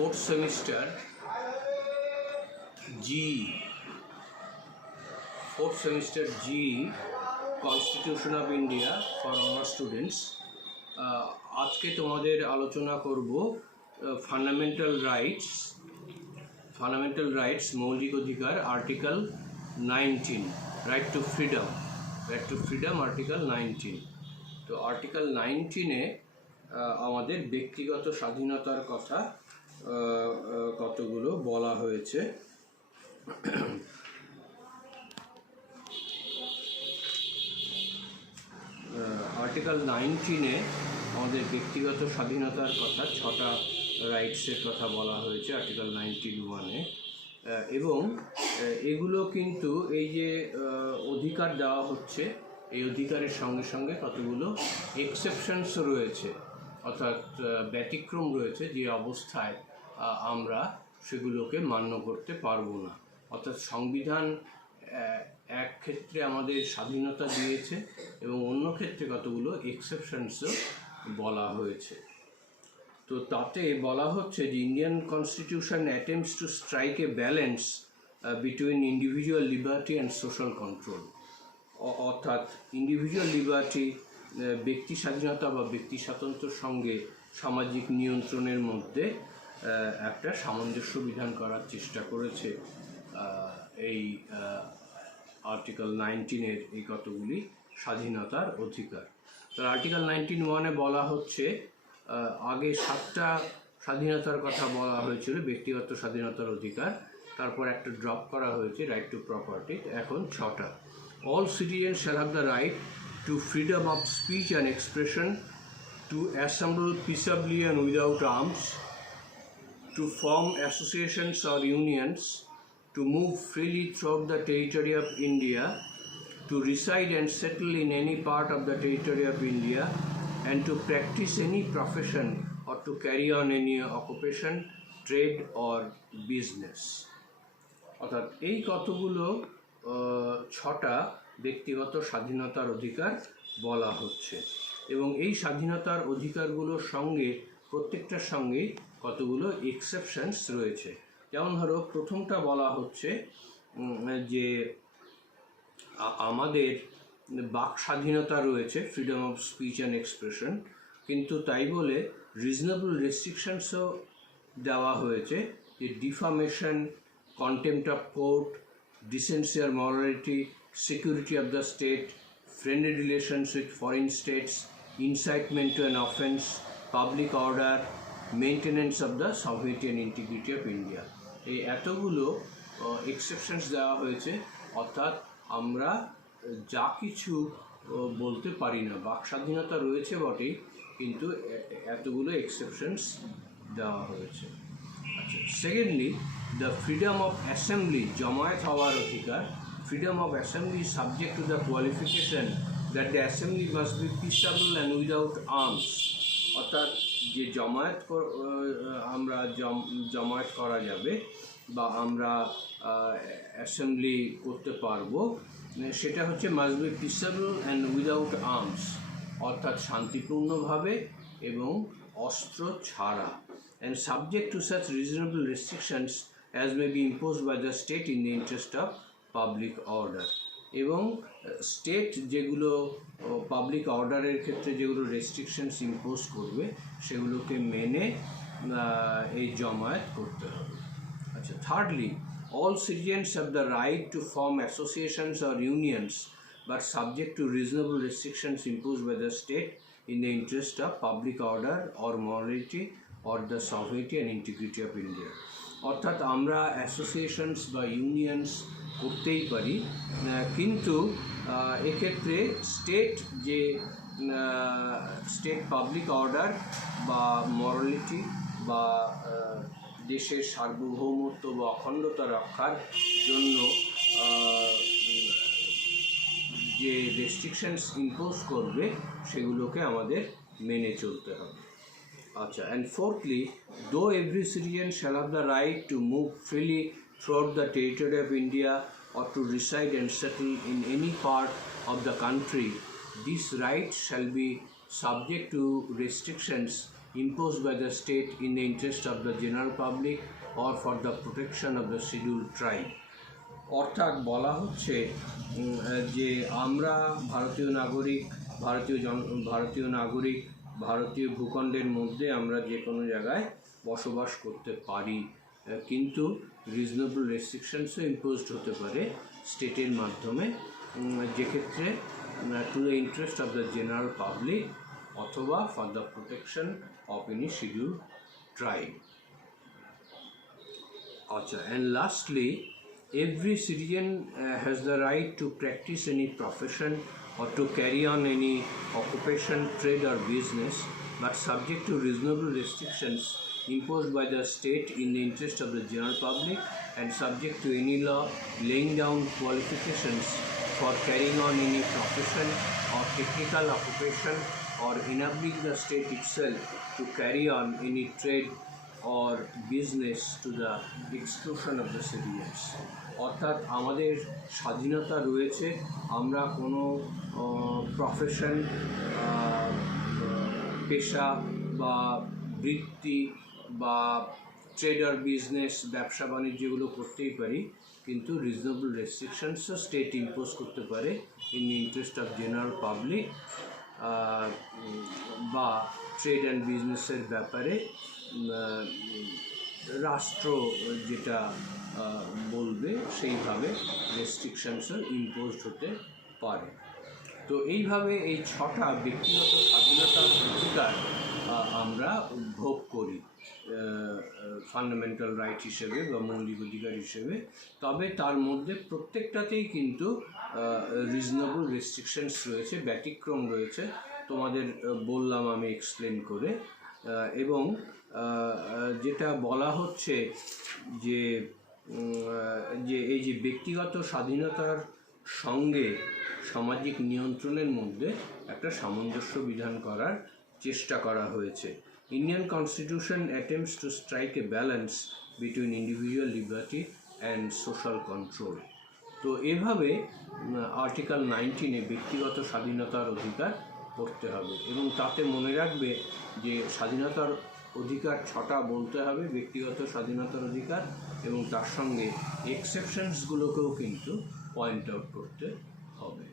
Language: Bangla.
fourth semester G, fourth semester G, Constitution of India for honor students. আজকে তোমাদের আলোচনা করব ফান্ডামেন্টাল রাইটস মৌলিক অধিকার article 19, right two freedom article 19। তো আর্টিকেল 19-এ আমাদের ব্যক্তিগত স্বাধীনতার কথা কতগুলো বলা হয়েছে। আর্টিকেল 19-এ আমাদের ব্যক্তিগত স্বাধীনতার কথা 6টা রাইটসের কথা বলা হয়েছে আর্টিকেল 19(1)-এ, এবং এগুলো কিন্তু এই যে অধিকার দেওয়া হচ্ছে, এই অধিকারের সঙ্গে সঙ্গে কতগুলো এক্সেপশনস রয়েছে, অর্থাৎ ব্যতিক্রম রয়েছে যে অবস্থায় আমরা সেগুলোকে মান্য করতে পারবো না। অর্থাৎ সংবিধান এক ক্ষেত্রে আমাদের স্বাধীনতা দিয়েছে এবং অন্য ক্ষেত্রে কতগুলো এক্সেপশনসও বলা হয়েছে। তো তাতে বলা হচ্ছে যে Indian constitution attempts two strike A balance between individual liberty and social control. অর্থাৎ ইন্ডিভিজুয়াল লিবার্টি, ব্যক্তি স্বাধীনতা বা ব্যক্তি স্বাতন্ত্র্যের সঙ্গে সামাজিক নিয়ন্ত্রণের মধ্যে একটা সামঞ্জস্য বিধান করার চেষ্টা করেছে এই আর্টিকেল 19-এর এই কতগুলি স্বাধীনতার অধিকার। তো আর্টিকেল 19(1)-এ বলা হচ্ছে, আগে 7টা স্বাধীনতার কথা বলা হয়েছিল, ব্যক্তিগত স্বাধীনতার অধিকার, তারপর একটা ড্রপ করা হয়েছে রাইট টু প্রপার্টি, এখন 6টা। All citizens shall have the right to freedom of speech and expression, to assemble peaceably and without arms, to form associations or unions, to move freely throughout the territory of India, to reside and settle in any part of the territory of India, and to practice any profession or to carry on any occupation, trade or business. অর্থাৎ এই কতগুলো 6টা ব্যক্তিগত স্বাধীনতার অধিকার বলা হচ্ছে, এবং এই স্বাধীনতার অধিকারগুলোর সঙ্গে প্রত্যেকটার সঙ্গেই কতগুলো এক্সেপশনস রয়েছে। যেমন ধরো, প্রথমটা বলা হচ্ছে যে আমাদের বাক স্বাধীনতা রয়েছে, freedom of speech and expression, কিন্তু তাই বলে রিজনেবল রেস্ট্রিকশনসও দেওয়া হয়েছে, যে defamation, contempt of court, decency আর morality, security of the state, friendly relations with foreign states, incitement to an offence, public order, maintenance of the sovereignty and integrity of India. এই এতগুলো এক্সেপশনস দেওয়া হয়েছে, অর্থাৎ আমরা যা কিছু বলতে পারি না। বাক স্বাধীনতা রয়েছে বটেই, কিন্তু এতগুলো এক্সেপশনস দেওয়া হয়েছে। আচ্ছা, secondly, the freedom of assembly, জমায়েত হওয়ার অধিকার। Freedom of assembly subject to the qualification that the assembly must be peaceable and without arms. অর্থাৎ যে আমরা জমায়েত করা যাবে বা আমরা অ্যাসেম্বলি করতে পারবো, সেটা হচ্ছে must be peaceable and without arms, অর্থাৎ শান্তিপূর্ণভাবে এবং অস্ত্র ছাড়া, and subject to such reasonable restrictions as may be imposed by the state in the interest of public order. এবং স্টেট যেগুলো পাবলিক অর্ডারের ক্ষেত্রে যেগুলো রেস্ট্রিকশনস ইম্পোজ করবে, সেগুলোকে মেনে এই জমায়েত করতে হবে। আচ্ছা, thirdly, all citizens have the right to form associations or unions, but subject to reasonable restrictions imposed by the state in the interest of public order or morality or the sovereignty and integrity of India. অর্থাৎ আমরা অ্যাসোসিয়েশনস বা ইউনিয়নস করতেই পারি, কিন্তু এক্ষেত্রে স্টেট পাবলিক অর্ডার বা মরালিটি বা দেশের সার্বভৌমত্ব বা অখণ্ডতা রক্ষার জন্য যে রেস্ট্রিকশনস ইম্পোজ করবে, সেগুলোকে আমাদের মেনে চলতে হবে। আচ্ছা, অ্যান্ড ফোর্থলি, দো every citizen shall have the right to move freely throughout the territory of India or to reside and settle in any part of the country, this right shall be subject to restrictions imposed by the state in the interest of the general public or for the protection of the scheduled tribe. অর্থাৎ বলা হচ্ছে যে আমরা ভারতীয় ভূখণ্ডের মধ্যে আমরা যে কোনো জায়গায় বসবাস করতে পারি, কিন্তু রিজনেবল রেস্ট্রিকশনসও ইম্পোজড হতে পারে স্টেটের মাধ্যমে, যেক্ষেত্রে to the interest of the general public অথবা for the protection of any schedule tribe. আচ্ছা, and lastly, every citizen has the right to practice any profession or to carry on any occupation, trade or business, but subject to reasonable restrictions imposed by the state in the interest of the general public and subject to any law laying down qualifications for carrying on any profession or technical occupation or enabling the state itself to carry on any trade or business to the exclusion of the citizens. অর্থাৎ আমাদের স্বাধীনতা রয়েছে, আমরা কোনো প্রফেশন, পেশা বা বৃত্তি বা ট্রেডার বিজনেস, ব্যবসা বাণিজ্যগুলো করতেই পারি, কিন্তু রিজনেবল রেস্ট্রিকশনসও স্টেট ইম্পোজ করতে পারে in the interest of general public, বা ট্রেড অ্যান্ড বিজনেসের ব্যাপারে রাষ্ট্র যেটা বলবে সেইভাবে রেস্ট্রিকশনসও ইম্পোজড হতে পারে। তো এইভাবে এই 6টা ব্যক্তিগত স্বাধীনতার অধিকার আমরা ভোগ করি ফান্ডামেন্টাল রাইট হিসেবে বা মৌলিক অধিকার হিসেবে। তবে তার মধ্যে প্রত্যেকটাতেই কিন্তু রিজনেবল রেস্ট্রিকশনস রয়েছে, ব্যতিক্রম রয়েছে, তোমাদের বললাম আমি এক্সপ্লেন করে। এবং যেটা বলা হচ্ছে যে এই যে ব্যক্তিগত স্বাধীনতার সঙ্গে সামাজিক নিয়ন্ত্রণের মধ্যে একটা সামঞ্জস্য বিধান করার চেষ্টা করা হয়েছে। Indian constitution attempts two strike A balance between individual liberty and social control. তো এভাবে আর্টিকেল 19-এ ব্যক্তিগত স্বাধীনতার অধিকার পড়তে হবে, এবং তাতে মনে রাখবে যে স্বাধীনতার অধিকার 6টা বলতে হবে, ব্যক্তিগত স্বাধীনতার অধিকার, এবং তার সঙ্গে এক্সেপশনসগুলোকেও কিন্তু পয়েন্ট আউট করতে হবে।